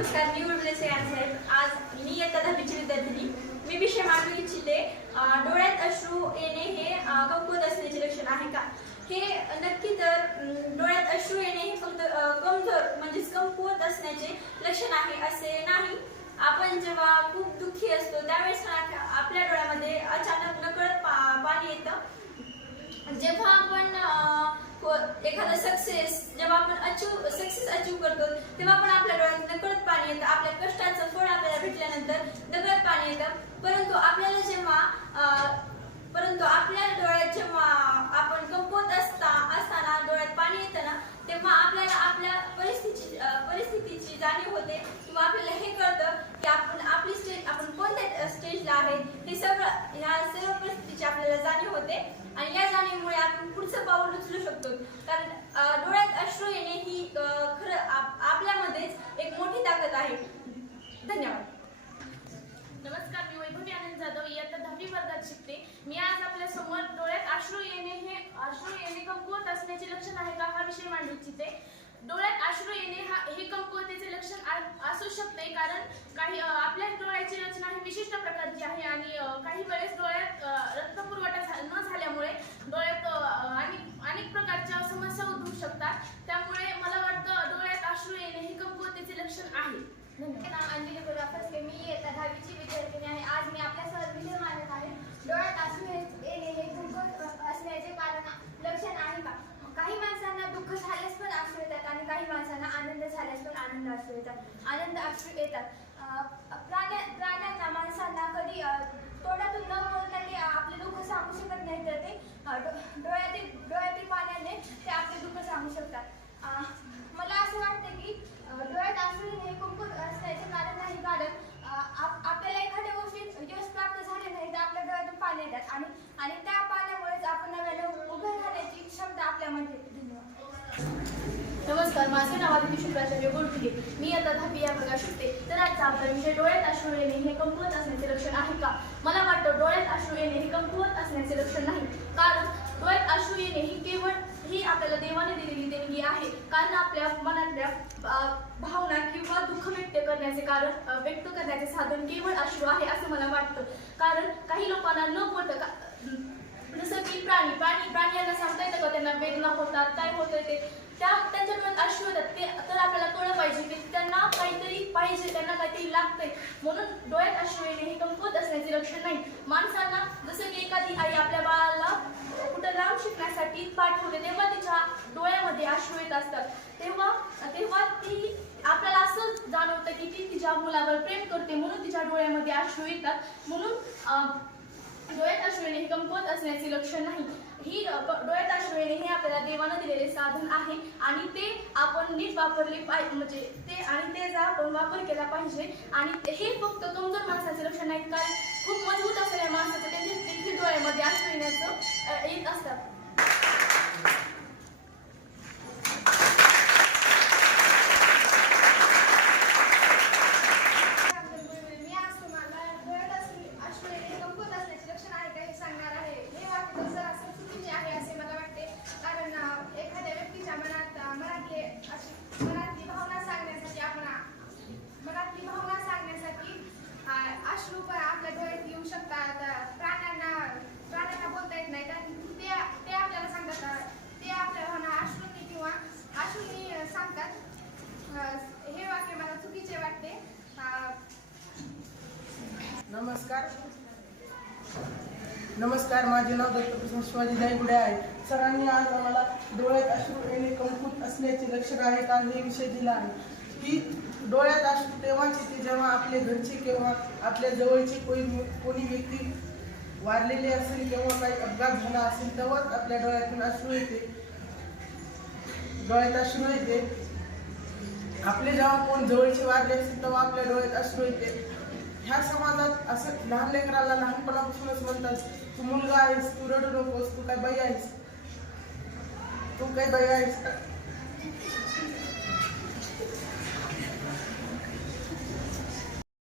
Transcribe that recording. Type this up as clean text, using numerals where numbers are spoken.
नमस्कार, मी उर्मिला साहेब. आज मी इयत्ता 10वीची विद्यार्थिनी. मी विषय मांडू इच्छिते. डोळ्यात अश्रू येणे हे कमकुवत असण्याचे लक्षण आहे का? हे नक्की तर डोळ्यात अश्रू येणे हे फक्त कमजोर म्हणजेच कमकुवत असण्याचे लक्षण आहे असे नाही. आपण जेव्हा खूप दुःखी असतो त्यावेळेस आपल्या डोळ्यामध्ये अचानक नकळत पाणी येतं. जेव्हा आपण एखादा जेव्हा आपण सक्सेस अचीव करतो तेव्हा पण आपल्या डोळ्यात नकळत पाणी येतं. आपल्या कष्टाचं फळ आपल्याला भेटल्यानंतर नकळत पाणी येतं. परंतु आपल्या डोळ्यात जेव्हा आपण कमकुवत असताना डोळ्यात पाणी येतं ना, तेव्हा आपल्याला आपल्या परिस्थितीची जाणीव होते किंवा आपल्याला हे कळतं की आपण कोणत्या स्टेजला आहे. ह्या सर्व परिस्थितीची आपल्याला जाणीव होते आणि या जाणीवेमुळे आपण पुढचं पाऊल उचलू शकतो. कारण डोळ्यात अश्रू येणे ही खरं आपल्यामध्येच एक मोठी ताकद आहे. धन्यवाद. नमस्कार, मी वैभवी आनंद जाधव इयत्ता 10वी वर्गात शिकते. मी आज आपल्या समोर डोळ्यात अश्रू येणे कमकुवत असण्याचे लक्षण आहे का हा विषय मांडू इच्छिते. डोळ्यात अश्रू येणे हे कमकुवतेचे लक्षण असू शकते, कारण आपल्या डोळ्याची रचना ही विशिष्ट प्रकारची आहे आणि काही वेळेस डोळ्यात रक्तपुरवठा न झाल्यामुळे डोळ्यात अनेक प्रकारच्या समस्या उद्भवू शकतात. त्यामुळे मला वाटतं डोळ्यात अश्रू येणे हे कमकुवतेचे लक्षण आहे. अंजली गुलाब फसके. मी इयत्ता 10वीची विद्यार्थिनी आहे. आज मी आपल्यासह विषय मांडत आहे. डोळ्यात अश्रू येणे हे कमकुवत असण्याचे लक्षण आहे का? काही माणसांना दुःख झाल्यास पण अश्रू येतात आणि काही माणसांना आनंद झाल्यास पण आनंद अश्रू येतात. प्राण्यांना माणसांना कधी तोंडातून न बोलता ते आपले दुःख सांगू शकत नाही, तर ते डोळ्यातील पाण्याने ते आपले दुःख सांगू शकतात. मला असं वाटतं की डोळ्यात अश्रू हे कमकुवत असण्याचे कारण नाही, कारण आपल्याला एखाद्या गोष्टीत यश प्राप्त झाले नाही तर आपल्या डोळ्यातून पाणी येतात आणि त्या पाण्यामुळेच आपण नव्याने उभे राहण्याची क्षमता आपल्यामध्ये येते. नमस्कार, माझे नाव आदिती शुक्राचार्य गोडखिले. मी इयत्ता 10वी या वर्गात शिकते. तर आजचा आपला विषय डोळ्यात अश्रू येणे हे कमकुवत असण्याचे लक्षण आहे का? मला वाटतं डोळ्यात अश्रू येणे हे कमकुवत असण्याचे लक्षण नाही, कारण डोळ्यात अश्रू येणे ही आपल्याला देवाने दिलेली देणगी आहे. कारण आपल्या मनातल्या भावना किंवा दुःख व्यक्त करण्याचे साधन केवळ अश्रू आहे असं मला वाटतं. कारण काही लोकांना न बोलता जसं की प्राण्यांना सांगता येतं का त्यांना वेदना होतात, काय होतं ते त्यांच्या डोळ्यात अश्रू येतात. ते तर आपल्याला कळलं पाहिजे की त्यांना काहीतरी पाहिजे, त्यांना काहीतरी लागतंय, म्हणून डोळ्यात अश्रू येणे हे कमकुवत असण्याचे लक्षण नाही. माणसांना जसं की एखादी आई आपल्या बाळाला कुठं लांब शिकण्यासाठी पाठवते तेव्हा तिच्या डोळ्यामध्ये अश्रू येत असतात. तेव्हा ती आपल्याला असं जाणवतं की ती तिच्या मुलावर प्रेम करते, म्हणून तिच्या डोळ्यामध्ये अश्रू येतात. म्हणून डोळ्यात अश्रू येणे हे कमकुवत असण्याचे लक्षण नाही. डोळ्यात अश्रू येणे हे आपल्याला देवानं दिलेले साधन आहे आणि ते आपण नीट वापरले पाहिजे, म्हणजे त्याचा आपण वापर केला पाहिजे. आणि हे फक्त कमजोर माणसाचे लक्षण नाही, कारण खूप मजबूत असलेल्या माणसाचं त्यांच्या देखील डोळ्यामध्ये अश्रू येत असतात. अश्रू पण आपल्या डोळ्यात येऊ शकतात. प्राण्यांना बोलता येत नाही, ते आपल्याला सांगतात, ते आपल्याला अश्रूंनी किंवा अश्रूंनी सांगतात. हे वाक्य मला चुकीचे वाटते. नमस्कार, माझे नाव दत्तप्रसाद शिवाजी दायगुडे आहे. सरांनी आज आम्हाला डोळ्यात अश्रू येणे कमकुवत असल्याचे लक्षण आहे का हे विषय दिला आहे. की डोळ्यात अश्रू तेव्हाच येते जेव्हा आपले घरचे किंवा आपल्या जवळचे कोणी व्यक्ती वारलेले असेल किंवा काही अपघात झाला असेल तेव्हाच आपल्या डोळ्यातून अश्रू येते. आपले जेव्हा कोण जवळचे वारले असेल तेव्हा आपल्या डोळ्यात अश्रू येते. ह्या समाजात असं लहान लेकराला लहानपणापासूनच म्हणतात, तू मुलगा आहेस, तू रडू नकोस, तू काय बाई आहेस.